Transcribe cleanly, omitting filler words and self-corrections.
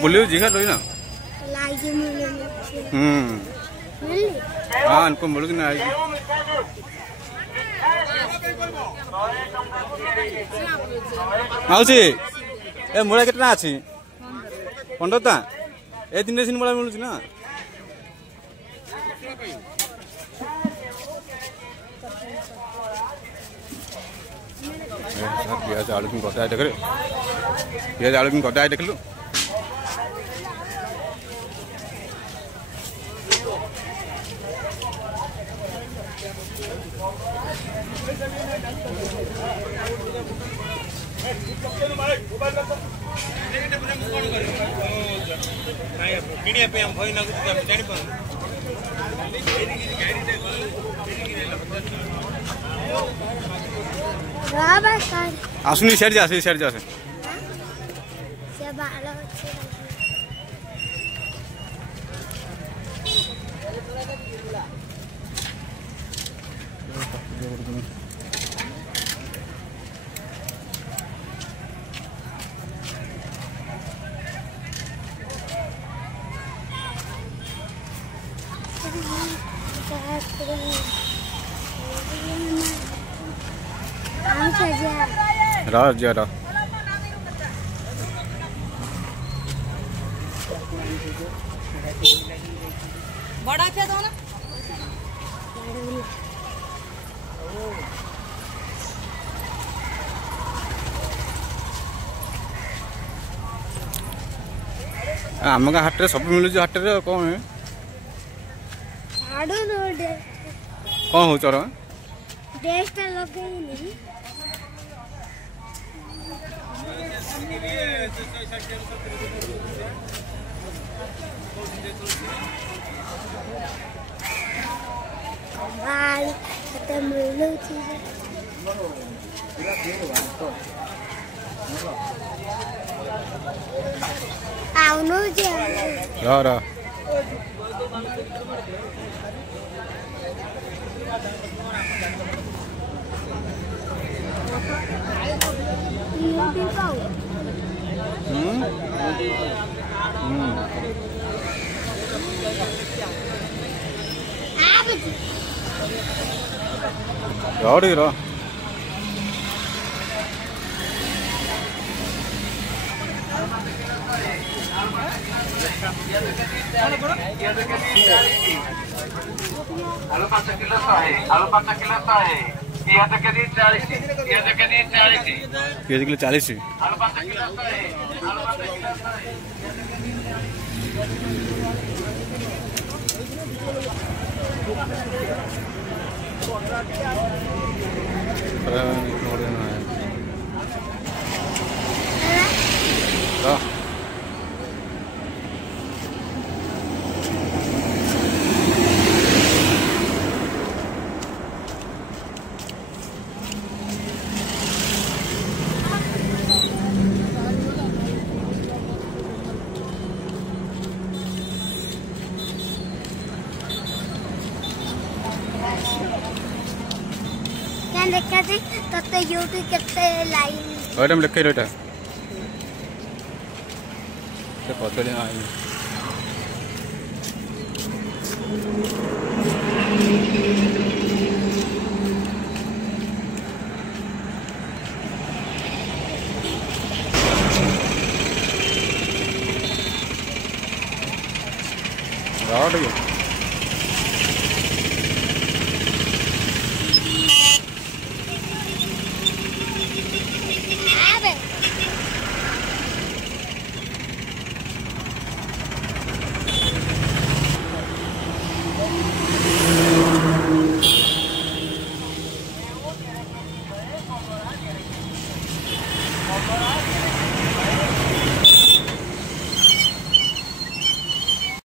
बुली जिगा लोई ना हाँ इनको मिलू ना आएगी माउसी ए मूला कितना अच्छी 15 ए 3 दिन मूला मिलू ना पियाज आलू की कटा देख पियाज आलू की कटा देख लु आसुनी सेठ जा राजा बड़ा क्या दो ना आम का हाट सब मिलू हाट कौन है कौन हो चर रो आलू 5 किलो 100 पियाज केजी 40 पियाज केजी 40 पियाज किलो 40 आलू 5 किलो 100 आलू 5 किलो 100 देखा थी तते यूट्यूब केते लाइन ओडम लिखे रोटा ते पतले आई राड